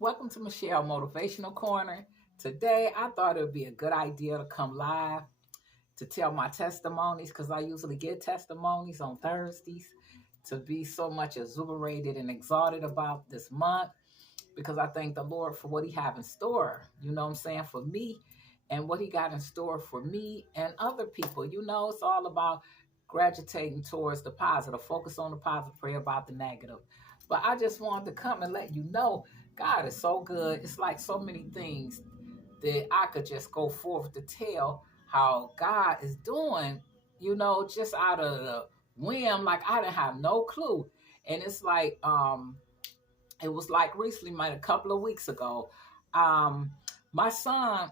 Welcome to Michelle Motivational Corner. Today, I thought it would be a good idea to come live to tell my testimonies because I usually get testimonies on Thursdays to be so much exuberated and exalted about this month because I thank the Lord for what He have in store. You know what I'm saying? For me and what He got in store for me and other people. You know, it's all about gravitating towards the positive, focus on the positive, pray about the negative. But I just wanted to come and let you know God is so good. It's like so many things that I could just go forth to tell how God is doing, just out of the whim. Like I didn't have no clue. And it's like, it was like recently, like a couple of weeks ago. Um, my son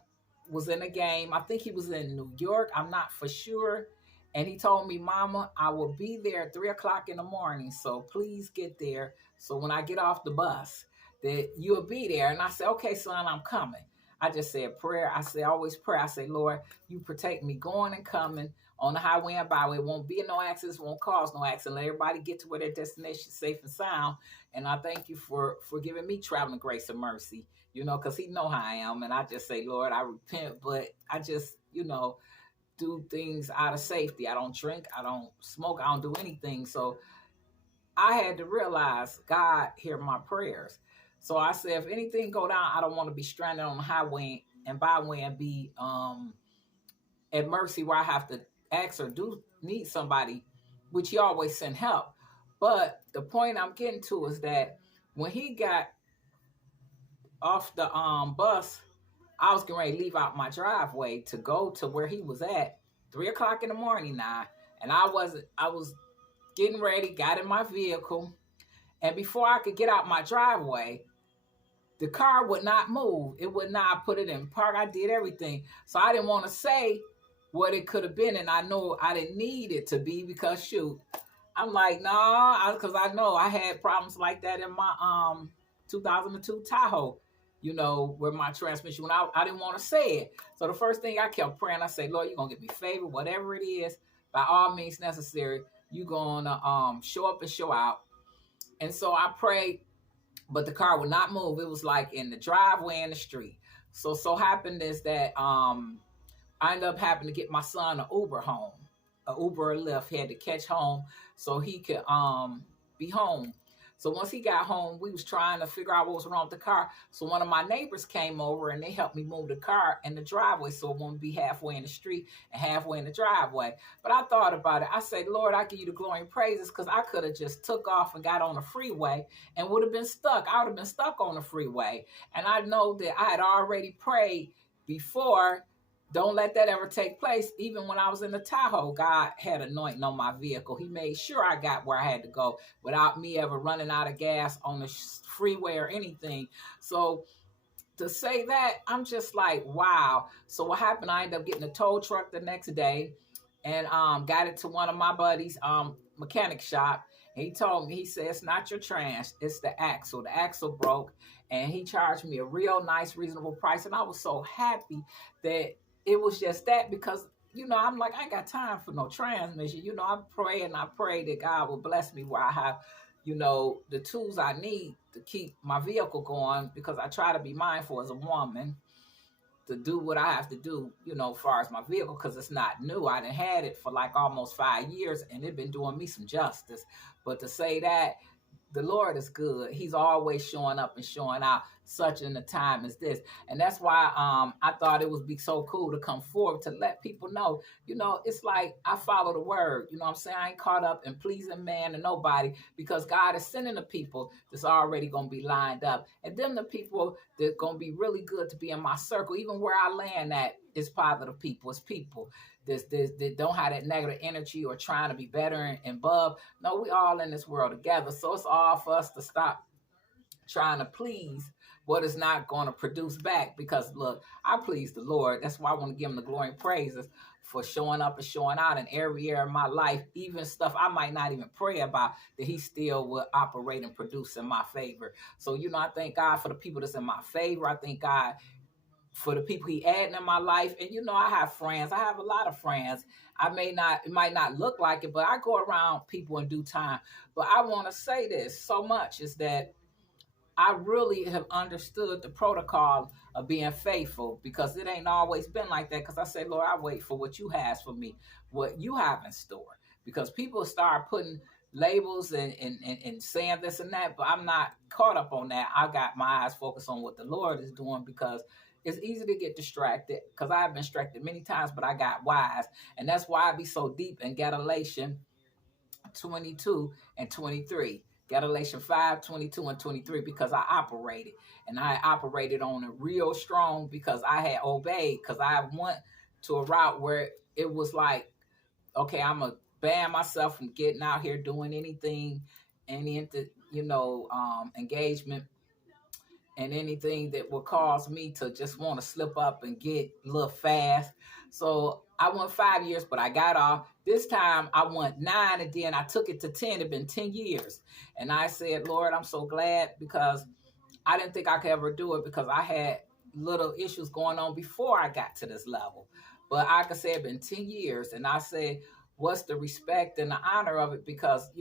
was in a game. I think he was in New York. I'm not for sure. And he told me, Mama, I will be there at 3 o'clock in the morning. So please get there. So when I get off the bus, that you'll be there. And I said, okay, son, I'm coming. I just said prayer. I say, always pray. I say, Lord, you protect me going and coming on the highway and byway. Won't be no accidents, won't cause no accident. Let everybody get to where their destination safe and sound. And I thank you for giving me traveling grace and mercy, because he know how I am. And I just say, Lord, I repent, but I just, do things out of safety. I don't drink, I don't smoke, I don't do anything. So I had to realize God hear my prayers. So I said, if anything go down, I don't want to be stranded on the highway and byway and be at mercy where I have to ask or do need somebody, which He always send help. But the point I'm getting to is that when he got off the bus, I was getting ready to leave out my driveway to go to where he was at, 3 o'clock in the morning now. And I was getting ready, got in my vehicle. And before I could get out my driveway, the car would not move. It would not. Put it in park. I did everything. So I didn't want to say what it could have been. And I know I didn't need it to be because, shoot, I'm like, no, because I know I had problems like that in my 2002 Tahoe, where my transmission, when I didn't want to say it. So the first thing I kept praying, I said, Lord, you're going to give me favor, whatever it is, by all means necessary, you're going to show up and show out. And so I prayed, but the car would not move. It was like in the driveway in the street. So happened is that I ended up having to get my son an Uber home, an Uber or Lyft. He had to catch home so he could be home. So once he got home, we was trying to figure out what was wrong with the car. So one of my neighbors came over and they helped me move the car in the driveway so it won't be halfway in the street and halfway in the driveway. But I thought about it. I said, Lord, I give you the glory and praises because I could have just took off and got on the freeway and would have been stuck. I would have been stuck on the freeway. And I know that I had already prayed before. Don't let that ever take place. Even when I was in the Tahoe, God had anointing on my vehicle. He made sure I got where I had to go without me ever running out of gas on the freeway or anything. So to say that, I'm just like, wow. So what happened, I ended up getting a tow truck the next day and got it to one of my buddies' mechanic shop. He told me, he said, it's not your trans, it's the axle. The axle broke, and he charged me a real nice, reasonable price. And I was so happy that it was just that because, I'm like, I ain't got time for no transmission. I pray and I pray that God will bless me where I have, the tools I need to keep my vehicle going because I try to be mindful as a woman to do what I have to do, as far as my vehicle, because it's not new. I done had it for like almost 5 years and it been doing me some justice. But to say that, the Lord is good. He's always showing up and showing out, such in a time as this. And that's why I thought it would be so cool to come forward to let people know, it's like I follow the word. You know what I'm saying? I ain't caught up in pleasing man and nobody because God is sending the people that's already going to be lined up. And then the people that's going to be really good to be in my circle, even where I land at, is positive people. It's people that don't have that negative energy or trying to be better and above. No, we all in this world together. So it's all for us to stop trying to please what is not going to produce back. Because look, I please the Lord. That's why I want to give him the glory and praises for showing up and showing out in every area of my life, even stuff I might not even pray about, that he still will operate and produce in my favor. So, I thank God for the people that's in my favor. I thank God for the people he adding in my life. And I have friends. I have a lot of friends. It might not look like it, but I go around people in due time. But I want to say this so much is that I really have understood the protocol of being faithful, because it ain't always been like that. Because I say, Lord, I wait for what you has for me, what you have in store. Because people start putting labels and saying this and that, but I'm not caught up on that. I got my eyes focused on what the Lord is doing, because it's easy to get distracted, because I've been distracted many times, but I got wise. And that's why I be so deep in Galatians 22 and 23. Galatians 5, 22 and 23, because I operated. And I operated on it real strong, because I had obeyed, because I went to a route where it was like, okay, I'm going to ban myself from getting out here doing anything, any, engagement and anything that will cause me to just want to slip up and get a little fast. So I went 5 years, but I got off. This time I went 9, and then I took it to 10. It's been 10 years. And I said, Lord, I'm so glad, because I didn't think I could ever do it, because I had little issues going on before I got to this level. But I could say it's been 10 years. And I said, what's the respect and the honor of it? Because,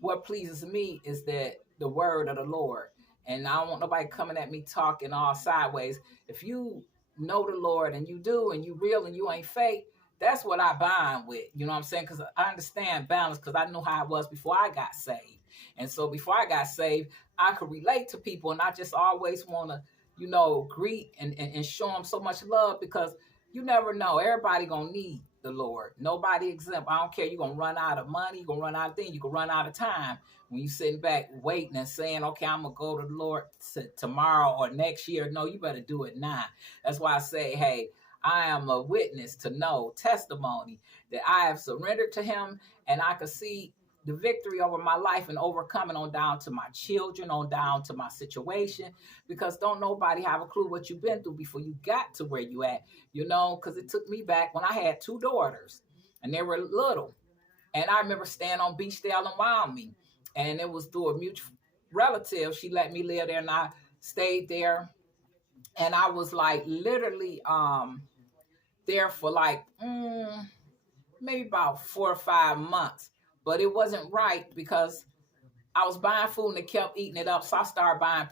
what pleases me is that the word of the Lord. And I don't want nobody coming at me talking all sideways. If you know the Lord and you do, and you real and you ain't fake, that's what I bind with. You know what I'm saying? Because I understand balance, because I know how it was before I got saved. And so before I got saved, I could relate to people, and I just always want to, greet and show them so much love, because you never know. Everybody going to need the Lord. Nobody exempt. I don't care. You're going to run out of money. You're going to run out of things. You can run out of time. When you sitting back waiting and saying, okay, I'm going to go to the Lord tomorrow or next year. No, you better do it now. That's why I say, hey, I am a witness to know testimony that I have surrendered to him, and I can see the victory over my life and overcoming on down to my children, on down to my situation, because don't nobody have a clue what you've been through before you got to where you at, because it took me back when I had 2 daughters and they were little. And I remember staying on Beachdale in Wyoming, and it was through a mutual relative. She let me live there, and I stayed there. And I was like literally there for like maybe about 4 or 5 months. But it wasn't right, because I was buying food and they kept eating it up. So I started buying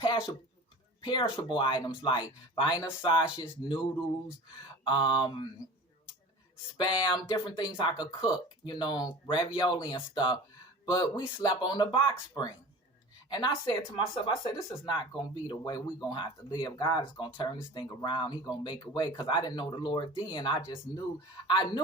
perishable items like buying sausages, noodles, Spam, different things I could cook, ravioli and stuff. But we slept on the box spring. And I said to myself, this is not going to be the way we're going to have to live. God is going to turn this thing around. He's going to make a way, because I didn't know the Lord then. I knew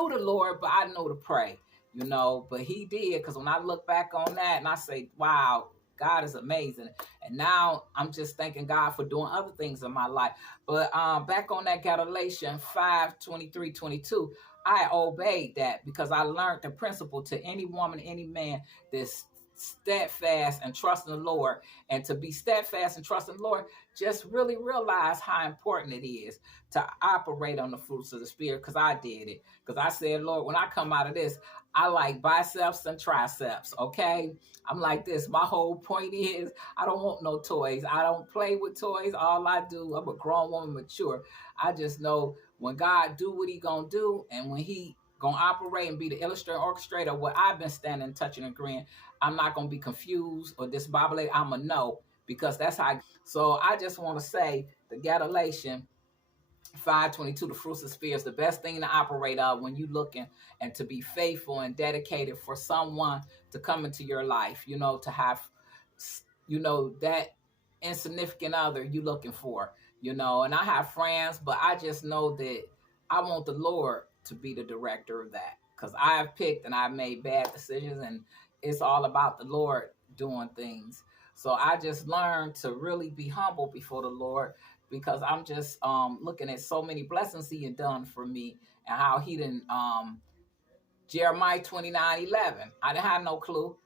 the Lord, but I know to pray, but he did. Because when I look back on that and I say, wow, God is amazing. And now I'm just thanking God for doing other things in my life. But back on that Galatians 5, 23, 22, I obeyed that, because I learned the principle to any woman, any man that's steadfast and trust in the Lord. And to be steadfast and trust in the Lord, just really realize how important it is to operate on the fruits of the Spirit, because I did it. Because I said, Lord, when I come out of this, I like biceps and triceps, okay? I'm like this. My whole point is, I don't want no toys. I don't play with toys. All I do, I'm a grown woman, mature. I just know when God do what he gonna do, and when he gonna operate and be the illustrator, orchestrator, what I've been standing, touching, and agreeing, I'm not gonna be confused or disbobulated. I'm gonna know, because that's how. So I just want to say the Galatians 5:22, the fruits of the Spirit is the best thing to operate on when you looking, and to be faithful and dedicated for someone to come into your life, to have, that insignificant other you looking for, and I have friends, but I just know that I want the Lord to be the director of that, because I've picked and I've made bad decisions, and it's all about the Lord doing things. So I just learned to really be humble before the Lord, because I'm just looking at so many blessings he had done for me, and how he didn't, Jeremiah 29:11. I didn't have no clue,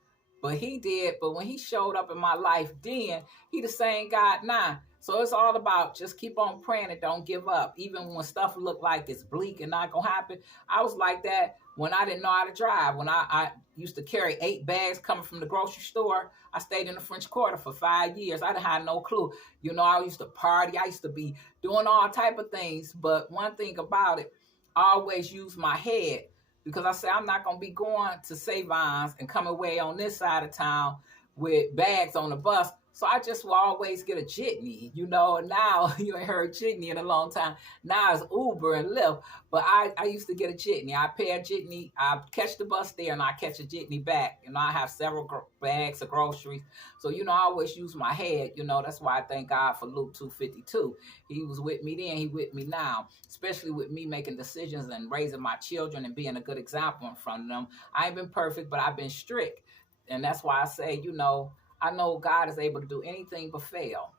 but he did. But when he showed up in my life then, he the same God now. So it's all about just keep on praying and don't give up. Even when stuff look like it's bleak and not going to happen. I was like that when I didn't know how to drive. When I used to carry 8 bags coming from the grocery store. I stayed in the French Quarter for 5 years. I didn't have no clue. I used to party. I used to be doing all type of things. But one thing about it, I always use my head, because I say I'm not going to be going to Savon's and coming away on this side of town with bags on the bus So I just will always get a jitney, you know. And now you ain't heard jitney in a long time. Now it's Uber and Lyft. But I used to get a jitney. I pay a jitney. I catch the bus there and I catch a jitney back. You know, I have several bags of groceries. So, you know, I always use my head. You know, that's why I thank God for Luke 2:52. He was with me then. He with me now, especially with me making decisions and raising my children and being a good example in front of them. I ain't been perfect, but I've been strict. And that's why I say, you know, I know God is able to do anything but fail.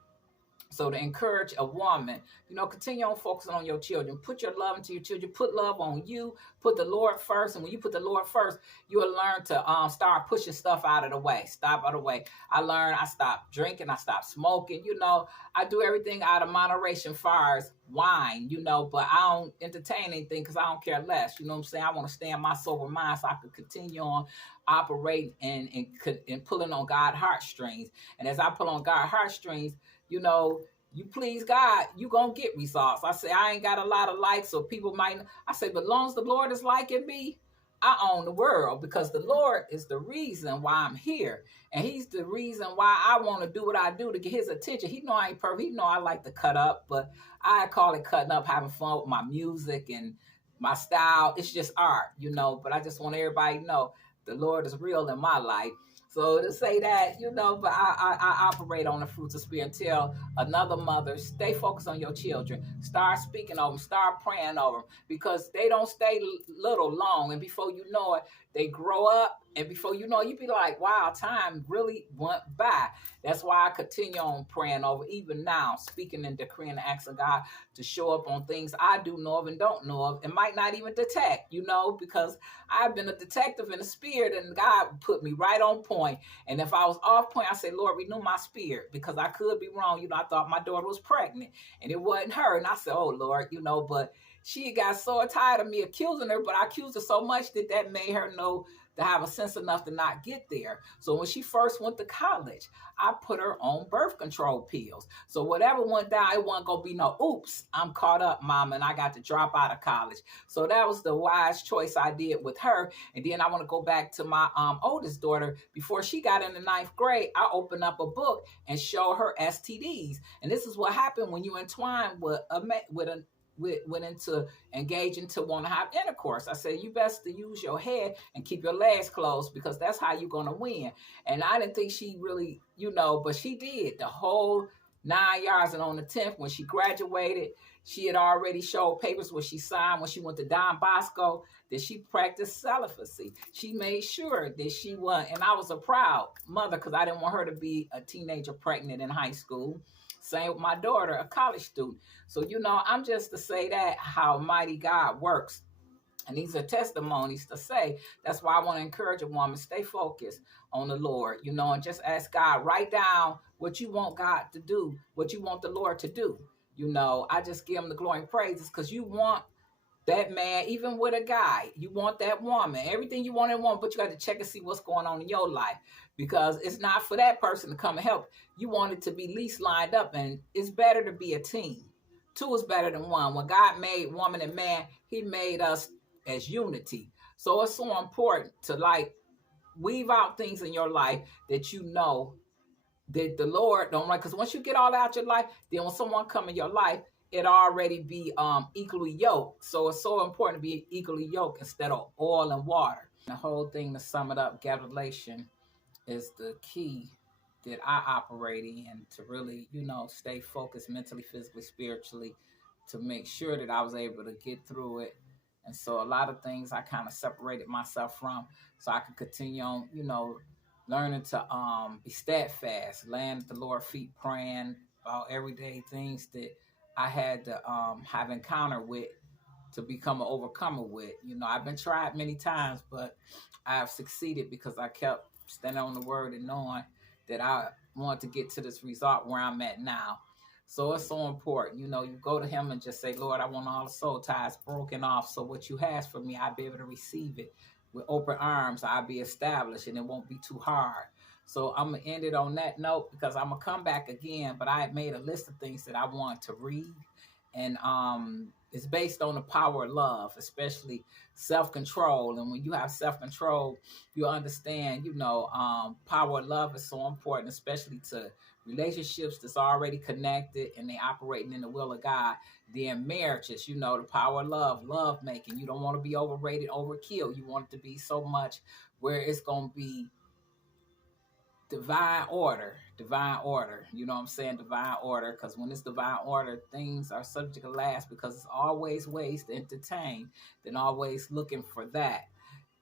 So to encourage a woman, you know, continue on focusing on your children. Put your love into your children. Put love on you. Put the Lord first. And when you put the Lord first, you'll learn to start pushing stuff out of the way. Stop out of the way. I learned I stopped drinking. I stopped smoking. You know, I do everything out of moderation far as wine, you know, but I don't entertain anything because I don't care less. You know what I'm saying? I want to stay in my sober mind so I can continue on operating and pulling on God's heartstrings. And as I pull on God's heartstrings, you know, you please God, you gonna get results. I say I ain't got a lot of likes, so people might. I say, but as long as the Lord is liking me, I own the world because the Lord is the reason why I'm here, and He's the reason why I want to do what I do to get His attention. He know I ain't perfect. He know I like to cut up, but I call it cutting up, having fun with my music and my style. It's just art, you know. But I just want everybody to know the Lord is real in my life. So to say that, you know, but I operate on the fruits of spirit and tell another mother, stay focused on your children. Start speaking over them. Start praying over them because they don't stay little long. And before you know it, they grow up. And before you know it, you be like, wow, time really went by. That's why I continue on praying over, even now, speaking and decreeing and asking God to show up on things I do know of and don't know of and might not even detect, you know, because I've been a detective in the spirit and God put me right on point. And if I was off point, I say, Lord, renew my spirit because I could be wrong. You know, I thought my daughter was pregnant and it wasn't her. And I said, oh, Lord, you know, but she got so tired of me accusing her, but I accused her so much that made her know to have a sense enough to not get there. So when she first went to college, I put her on birth control pills. So whatever went down, it wasn't going to be no, oops, I'm caught up, mama, and I got to drop out of college. So that was the wise choice I did with her. And then I want to go back to my oldest daughter. Before she got in the 9th grade, I opened up a book and show her STDs. And this is what happened when you entwine went into engaging to want to have intercourse. I said, you best to use your head and keep your legs closed because that's how you're going to win. And I didn't think she really, you know, but she did the whole 9 yards. And on the 10th, when she graduated, she had already showed papers where she signed when she went to Don Bosco that she practiced celibacy. She made sure that she won. And I was a proud mother because I didn't want her to be a teenager pregnant in high school. Same with my daughter, a college student. So, you know, I'm just to say that how mighty God works. And these are testimonies to say. That's why I want to encourage a woman, stay focused on the Lord, you know, and just ask God, write down what you want God to do, what you want the Lord to do. You know, I just give him the glory and praises because you want that man, even with a guy, you want that woman, everything you want in a woman, but you got to check and see what's going on in your life because it's not for that person to come and help. You want it to be least lined up, and it's better to be a team. Two is better than one. When God made woman and man, he made us as unity. So it's so important to like weave out things in your life that you know that the Lord don't like. Because once you get all out your life, then when someone come in your life, it already be equally yoked. So it's so important to be equally yoked instead of oil and water. The whole thing, to sum it up, revelation is the key that I operate in to really, you know, stay focused mentally, physically, spiritually, to make sure that I was able to get through it. And so a lot of things I kind of separated myself from so I could continue on, you know, learning to be steadfast, laying at the Lord's feet, praying about everyday things that I had to have encounter with to become an overcomer with. You know, I've been tried many times, but I have succeeded because I kept standing on the word and knowing that I want to get to this result where I'm at now. So it's so important. You know, you go to him and just say, Lord, I want all the soul ties broken off. So what you has for me, I'll be able to receive it. With open arms, I'll be established and it won't be too hard. So I'm going to end it on that note because I'm going to come back again. But I had made a list of things that I want to read. And it's based on the power of love, especially self-control. And when you have self-control, you understand, you know, power of love is so important, especially to relationships that's already connected and they operating in the will of God. Then marriages, you know, the power of love, love making. You don't want to be overrated, overkill. You want it to be so much where it's going to be divine order, divine order. You know what I'm saying? Divine order. Because when it's divine order, things are subject to last because it's always ways to entertain, then always looking for that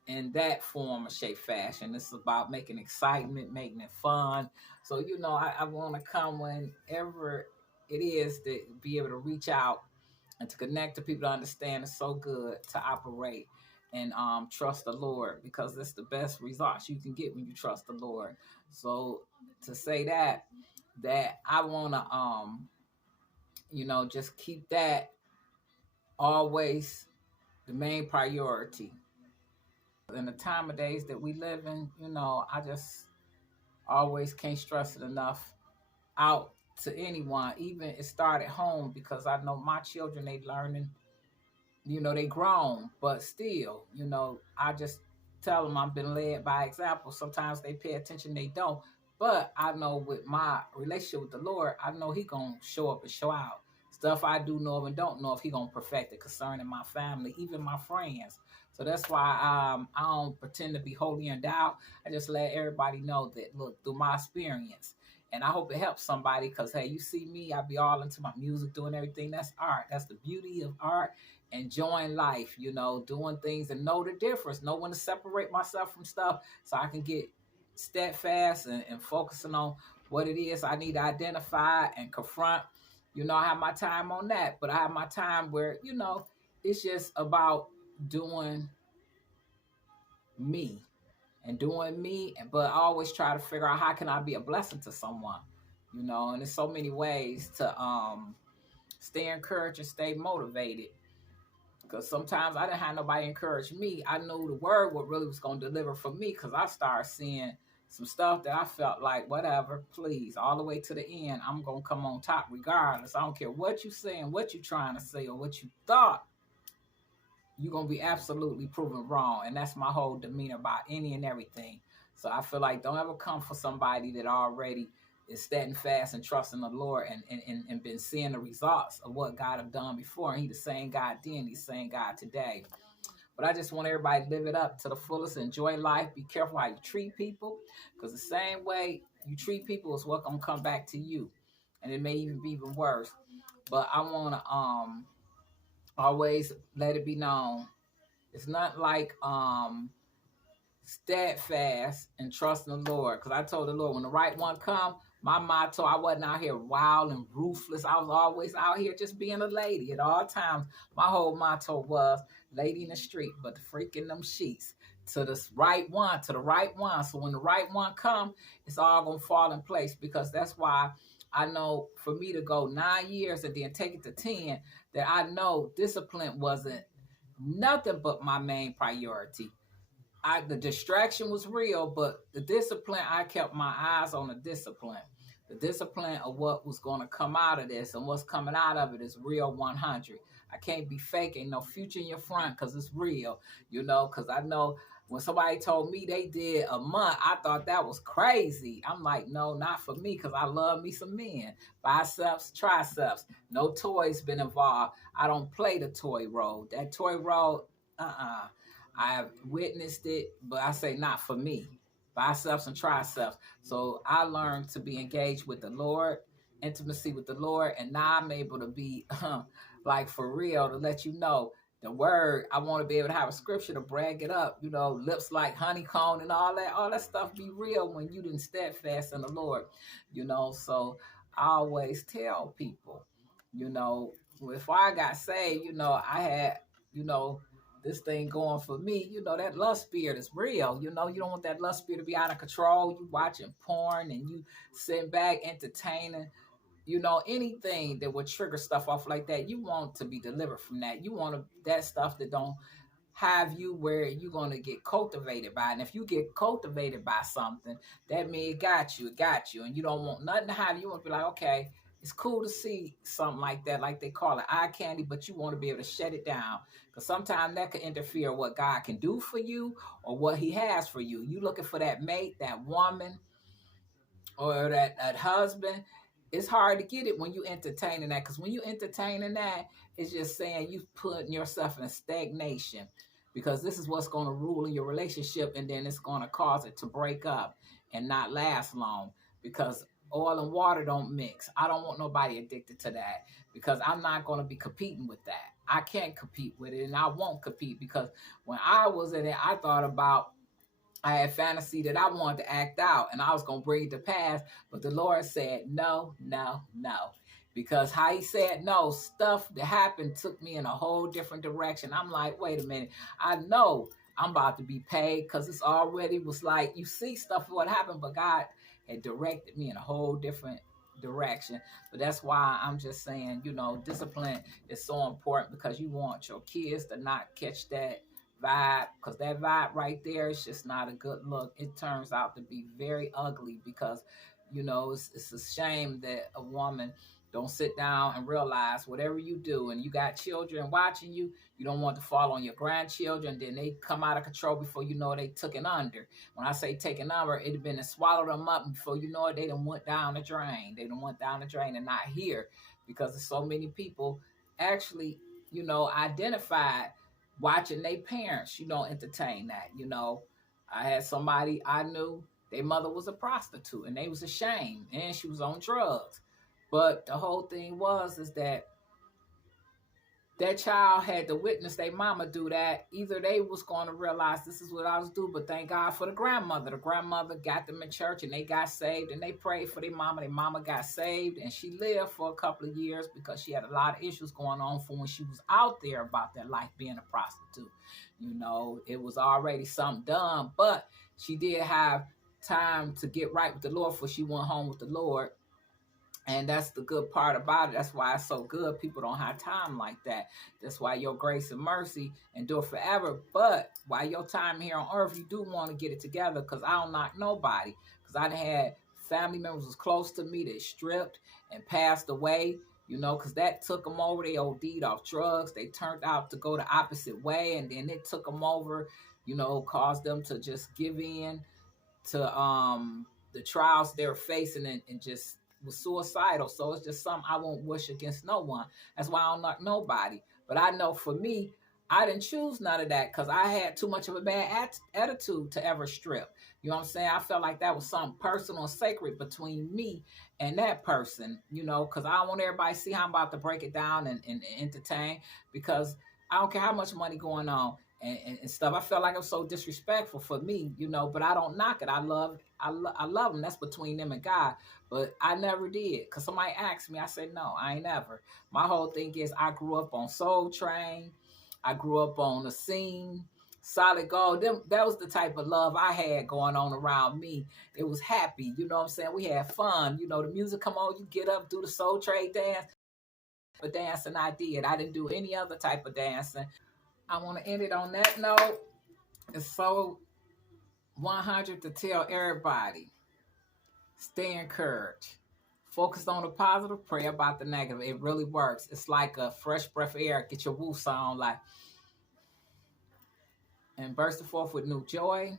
in that form of shape fashion. It's about making excitement, making it fun. So, you know, I want to come whenever it is to be able to reach out and to connect to people to understand it's so good to operate and trust the Lord, because it's the best results you can get when you trust the Lord. So to say that I want to you know, just keep that always the main priority in the time of days that we live in. You know, I just always can't stress it enough out to anyone. Even it start at home, because I know my children, they learning, you know, they grown, but still, you know, I just tell them I've been led by example. Sometimes they pay attention, they don't. But I know with my relationship with the Lord, I know he going to show up and show out. Stuff I do know of and don't know if he going to perfect it concerning my family, even my friends. So that's why I don't pretend to be holy and thou. I just let everybody know that, look, through my experience. And I hope it helps somebody, because, hey, you see me, I be all into my music, doing everything. That's art. That's the beauty of art. Enjoying life, you know, doing things and know the difference, know when to separate myself from stuff so I can get steadfast and focusing on what it is I need to identify and confront. You know, I have my time on that, but I have my time where, you know, it's just about doing me and doing me, but I always try to figure out how can I be a blessing to someone, you know, and there's so many ways to stay encouraged and stay motivated. Because sometimes I didn't have nobody encourage me. I knew the word what really was going to deliver for me, because I started seeing some stuff that I felt like, whatever, please, all the way to the end, I'm going to come on top regardless. I don't care what you saying, what you trying to say, or what you thought. You're going to be absolutely proven wrong. And that's my whole demeanor about any and everything. So I feel like don't ever come for somebody that already is standing fast and trusting the Lord and been seeing the results of what God have done before. And he the same God then, he's the same God today. But I just want everybody to live it up to the fullest, enjoy life, be careful how you treat people, because the same way you treat people is what gonna come back to you. And it may even be even worse. But I wanna always let it be known. It's not like steadfast and trusting the Lord. Because I told the Lord, when the right one come, my motto, I wasn't out here wild and ruthless. I was always out here just being a lady at all times. My whole motto was lady in the street, but the freaking them sheets. To the right one, to the right one. So when the right one come, it's all going to fall in place, because that's why I know for me to go 9 years and then take it to 10, that I know discipline wasn't nothing but my main priority. The distraction was real, but the discipline, I kept my eyes on the discipline. The discipline of what was going to come out of this, and what's coming out of it is real 100. I can't be faking no future in your front, because it's real, you know, because I know when somebody told me they did a month, I thought that was crazy. I'm like, no, not for me, because I love me some men. Biceps, triceps, no toys been involved. I don't play the toy role. That toy role, I have witnessed it, but I say not for me. Biceps and triceps. So I learned to be engaged with the Lord, intimacy with the Lord, and now I'm able to be like for real, to let you know the word. I want to be able to have a scripture to brag it up, you know, lips like honeycomb and all that stuff be real when you didn't steadfast in the Lord, you know. So I always tell people, you know, before I got saved, you know, I had, you know, this thing going for me, you know, that lust spirit is real. You know, you don't want that lust spirit to be out of control. You watching porn and you sitting back entertaining, you know, anything that would trigger stuff off like that. You want to be delivered from that. You want that stuff that don't have you where you're going to get cultivated by it. And if you get cultivated by something, that means it got you. And you don't want nothing to have you. You want to be like, okay, it's cool to see something like that, like they call it eye candy, but you want to be able to shut it down, because sometimes that could interfere with what God can do for you or what he has for you. You looking for that mate, that woman, or that husband, it's hard to get it when you entertaining that. Because when you entertaining that, it's just saying you putting yourself in stagnation. Because this is what's going to rule in your relationship, and then it's going to cause it to break up and not last long. Because oil and water don't mix. I don't want nobody addicted to that, because I'm not going to be competing with that. I can't compete with it, and I won't compete, because when I was in it, I had fantasy that I wanted to act out and I was going to bring it to pass. But the Lord said, no, no, no. Because how he said no, stuff that happened took me in a whole different direction. I'm like, wait a minute. I know I'm about to be paid, because it's already was like, you see stuff what happened, but God had directed me in a whole different direction. But that's why I'm just saying, discipline is so important, because you want your kids to not catch that vibe, because that vibe right there is just not a good look. It turns out to be very ugly, because it's a shame that a woman don't sit down and realize whatever you do, and you got children watching you, you don't want to fall on your grandchildren, then they come out of control before you know they took it under. When I say taking under, it had been and swallowed them up, and before you know it, they done went down the drain. They done went down the drain and not here, because there's so many people actually, identified watching their parents, entertain that. I had somebody I knew, their mother was a prostitute, and they was ashamed, and she was on drugs. But the whole thing is that child had to witness their mama do that. Either they was going to realize this is what I was doing, but thank God for the grandmother. The grandmother got them in church, and they got saved, and they prayed for their mama. Their mama got saved, and she lived for a couple of years, because she had a lot of issues going on from when she was out there about that life being a prostitute. It was already something done, but she did have time to get right with the Lord before she went home with the Lord. And that's the good part about it. That's why it's so good. People don't have time like that. That's why your grace and mercy endure forever. But while your time here on earth, you do want to get it together, because I don't knock nobody. Because I had family members was close to me that stripped and passed away, because that took them over. They OD'd off drugs. They turned out to go the opposite way, and then it took them over, caused them to just give in to the trials they're facing, and just was suicidal. So it's just something I won't wish against no one. That's why I don't knock nobody. But I know for me, I didn't choose none of that, because I had too much of a bad attitude to ever strip. You know what I'm saying? I felt like that was something personal and sacred between me and that person, because I don't want everybody to see how I'm about to break it down and entertain, because I don't care how much money going on and stuff. I felt like it was so disrespectful for me, but I don't knock it. I love them. That's between them and God. But I never did, because somebody asked me. I said, no, I ain't never. My whole thing is I grew up on Soul Train. I grew up on the scene, Solid Gold. That was the type of love I had going on around me. It was happy. You know what I'm saying? We had fun. The music come on, you get up, do the Soul Train dance. But dancing I did. I didn't do any other type of dancing. I want to end it on that note. It's so 100 to tell everybody, stay encouraged. Focus on the positive, pray about the negative. It really works. It's like a fresh breath of air. Get your woo on, like, and burst forth with new joy.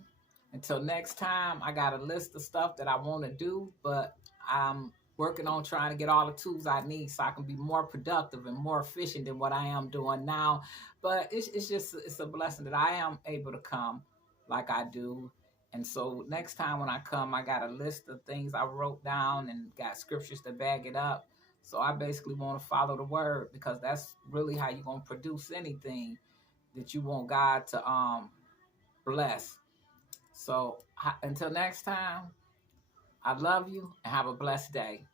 Until next time, I got a list of stuff that I want to do, but I'm working on trying to get all the tools I need so I can be more productive and more efficient than what I am doing now. But it's a blessing that I am able to come like I do. And so next time when I come, I got a list of things I wrote down and got scriptures to back it up. So I basically want to follow the word, because that's really how you're going to produce anything that you want God to bless. So until next time, I love you and have a blessed day.